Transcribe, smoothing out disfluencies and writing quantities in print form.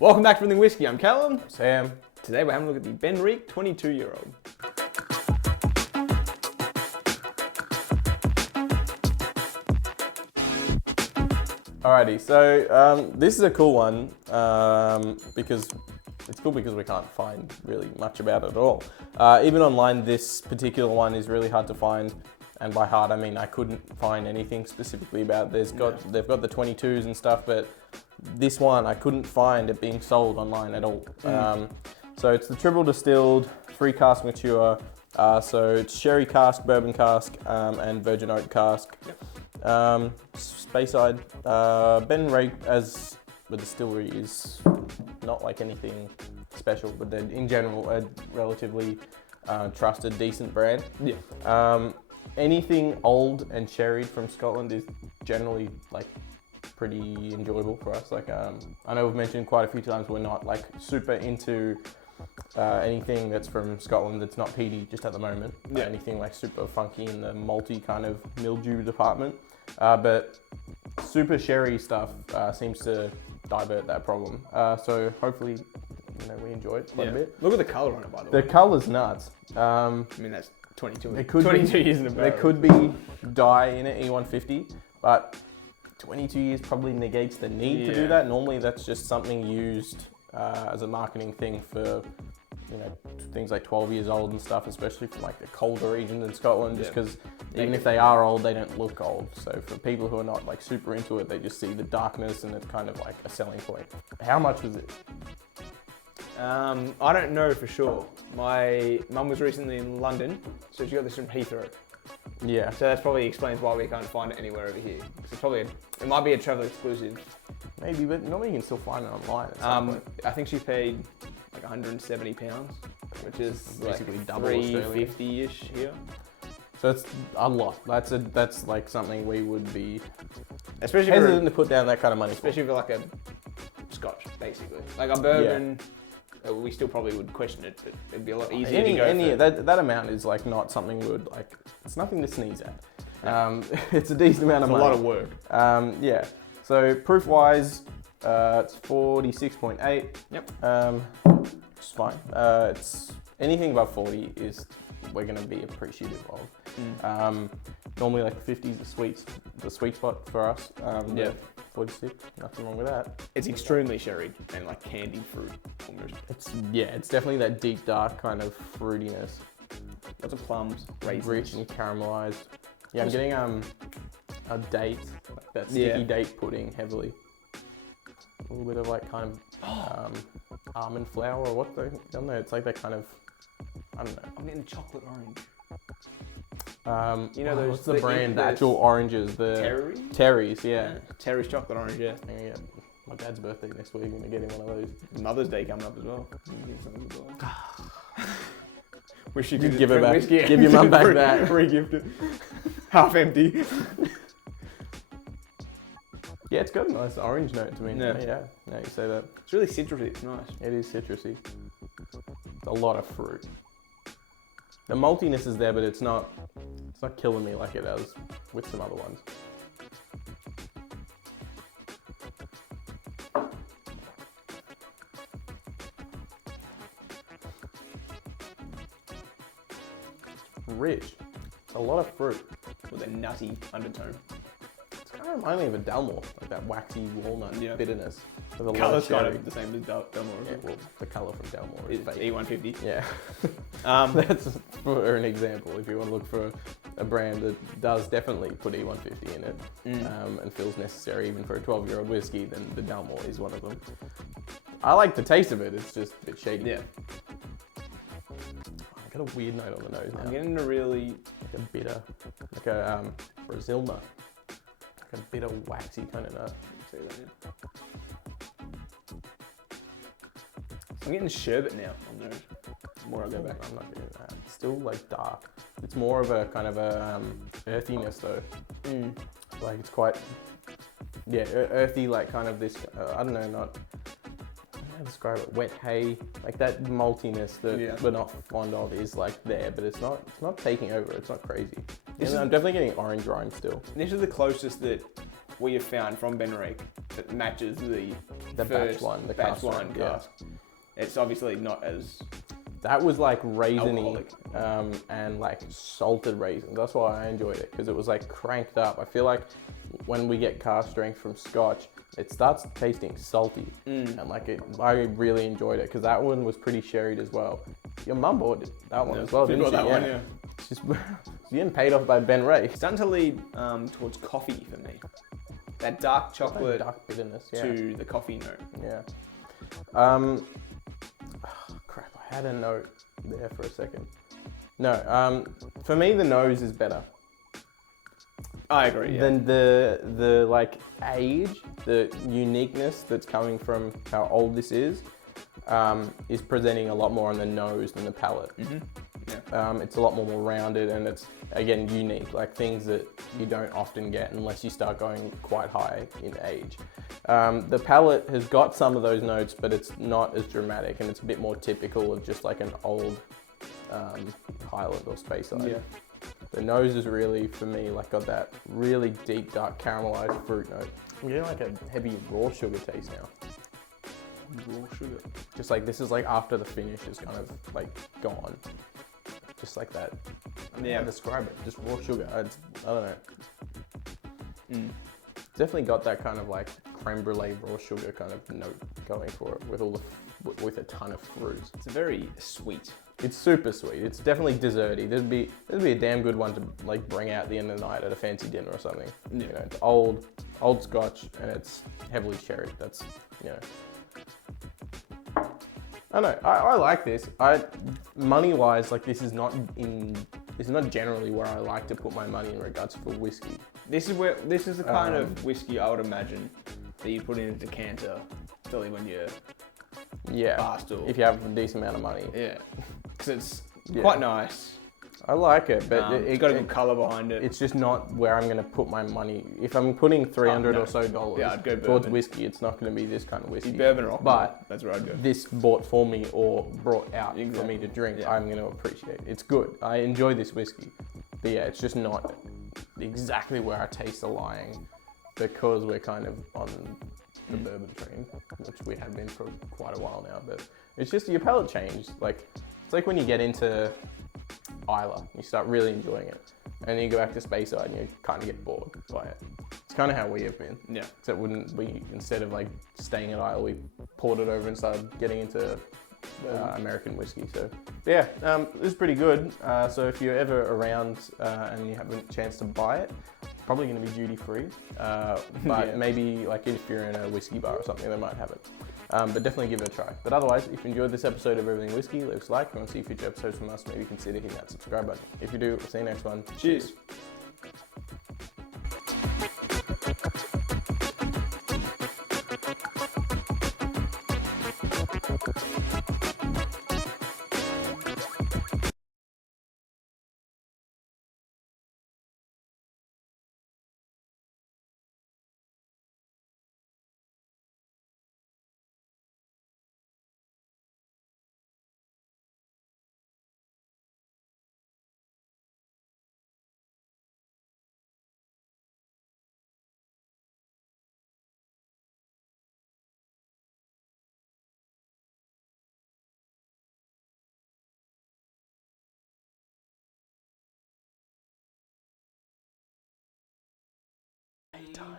Welcome back to Everything Whiskey. I'm Callum. Sam. Today we're having a look at the Benriach 22-year-old. Alrighty, so this is a cool one because it's cool because we can't find really much about it at all. Even online, this particular one is really hard to find, and by hard I mean I couldn't find anything specifically about it. They've got the 22s and stuff, but this one I couldn't find it being sold online at all. So it's the Triple Distilled, 3 cask mature. So it's sherry cask, bourbon cask, and virgin oak cask. Yep. Speyside. Benraich as the distillery is not like anything special, but they're in general a relatively trusted, decent brand. Yeah. Anything old and sherried from Scotland is generally like pretty enjoyable for us. Like I know we've mentioned quite a few times we're not like super into anything that's from Scotland that's not peaty just at the moment. Yeah. Anything like super funky in the malty kind of mildew department. But super sherry stuff seems to divert that problem. So hopefully, we enjoy it quite a bit. Look at the colour on it, by the way. The colour's nuts. I mean, that's 22. It could 22 years in a barrel. There could be dye in it, E150, but 22 years probably negates the need to do that. Normally that's just something used as a marketing thing for, things like 12 years old and stuff, especially from like the colder regions in Scotland, just because even if they are old, they don't look old. So for people who are not like super into it, they just see the darkness and it's kind of like a selling point. How much was it? I don't know for sure. My mum was recently in London, so she got this from Heathrow. Yeah. So that probably explains why we can't find it anywhere over here. It's probably it might be a travel exclusive. Maybe, but normally you can still find it online at some point. I think she paid like £170, which is basically like double $350-ish here. So it's a lot. That's like something we would be especially hesitant to put down that kind of money especially for like a Scotch, basically. Like a bourbon, we still probably would question it, but it'd be a lot easier to go for. That amount is like not something we would like. It's nothing to sneeze at. It's a decent amount of money. A lot of work. Yeah. So proof-wise, it's 46.8. Yep. Which is fine. It's anything above 40 is we're going to be appreciative of. Normally like 50 is the sweet spot for us. 46, nothing wrong with that. It's extremely sherried and like candied fruit almost. It's definitely that deep dark kind of fruitiness. Lots of plums, raisins. Rich and caramelized. Yeah, I'm getting a date, like that sticky date pudding heavily. A little bit of like kind of almond flour or what? I don't know. It's like that kind of, I don't know. I'm getting chocolate orange. What's the brand? The actual oranges, the Terry? Terry's, yeah. Terry's chocolate orange, yeah. Yeah. My dad's birthday next week. I'm gonna get him one of those. Mother's Day coming up as well. We should give it back. Whiskey. Give your mum back that. Re-gift it. Half empty. Yeah, it's got a nice orange note to me. Yeah. Now you say that. It's really citrusy. It's nice. It is citrusy. A lot of fruit. The maltiness is there, but it's not killing me like it does with some other ones. Rich. A lot of fruit. With a nutty undertone. It's kind of reminding me of a Dalmore, like that waxy walnut bitterness. The colour's kind of the same as Dalmore. Yeah, well, the colour from Dalmore is fake. E150. Yeah. That's for an example. If you want to look for a brand that does definitely put E150 in it and feels necessary even for a 12-year-old whiskey, then the Dalmore is one of them. I like the taste of it. It's just a bit shady. Yeah. I got a weird note on the nose now. I'm getting a really like a bitter, like a Brazil nut, like a bitter waxy kind of nut. See that, yeah. I'm getting sherbet now on those. The more I go back, I'm not getting that. It's still like dark. It's more of a kind of a earthiness though. Like it's quite, earthy, like kind of this, I don't know, not, I don't know how to describe it, wet hay, like that maltiness that we're not fond of is like there, but it's not taking over, it's not crazy. I'm definitely getting orange rind still. This is the closest that we have found from Benraich that matches the The batch one, the batch cask one strength, cask. It's obviously not as That was like raisiny alcoholic. and like salted raisins. That's why I enjoyed it, because it was like cranked up. I feel like when we get cask strength from Scotch, it starts tasting salty, and like I really enjoyed it because that one was pretty sherried as well. Your mum bought that one as well, didn't she? That one, yeah. She's getting paid off by Benraich. It's starting to lead towards coffee for me. That dark chocolate, dark bitterness, to the coffee note. Yeah. Crap, I had a note there for a second. No, for me the nose is better. I agree. Yeah. Than the like age, the uniqueness that's coming from how old this is presenting a lot more on the nose than the palate. Yeah. It's a lot more rounded, and it's again unique, like things that you don't often get unless you start going quite high in age. The palate has got some of those notes, but it's not as dramatic, and it's a bit more typical of just like an old Highland or Speyside. Yeah. The nose is really, for me, like got that really deep, dark caramelized fruit note. I'm getting like a heavy raw sugar taste now. Raw sugar. Just like this is like after the finish is kind of like gone. Just like that. I don't know how to describe it. Just raw sugar. I don't know. Definitely got that kind of like creme brulee raw sugar kind of note going for it with a ton of fruit. It's very sweet. It's super sweet. It's definitely desserty. There'd be a damn good one to like bring out at the end of the night at a fancy dinner or something. Yeah. You know, it's old Scotch and it's heavily sherried. That's, you know. I don't know. I like this. Money wise, like this is not generally where I like to put my money in regards for whiskey. This is the kind of whiskey I would imagine that you put in a decanter, especially when you're fast or if you have a decent amount of money. Yeah, because it's quite nice. I like it, but it's got a good colour behind it. It's just not where I'm going to put my money. If I'm putting $300 or so I'd go towards whiskey, it's not going to be this kind of whiskey. Benriach, but that's where I'd go. This bought for me or brought out for me to drink, I'm going to appreciate. It's good. I enjoy this whiskey, but yeah, it's just not exactly where I taste the lying, because we're kind of on the bourbon train, which we have been for quite a while now. But it's just your palate change. Like it's like when you get into Isla, you start really enjoying it, and then you go back to Speyside and you kind of get bored by it. It's kind of how we have been. Yeah. So instead of like staying at Isla, we poured it over and started getting into American whiskey. So yeah, it was pretty good. So if you're ever around and you have a chance to buy it, probably going to be duty free, but maybe like if you're in a whiskey bar or something, they might have it. But definitely give it a try. But otherwise, if you enjoyed this episode of Everything Whiskey, leave us a like. If you want to see future episodes from us, maybe consider hitting that subscribe button. If you do, we'll see you next one. Cheers.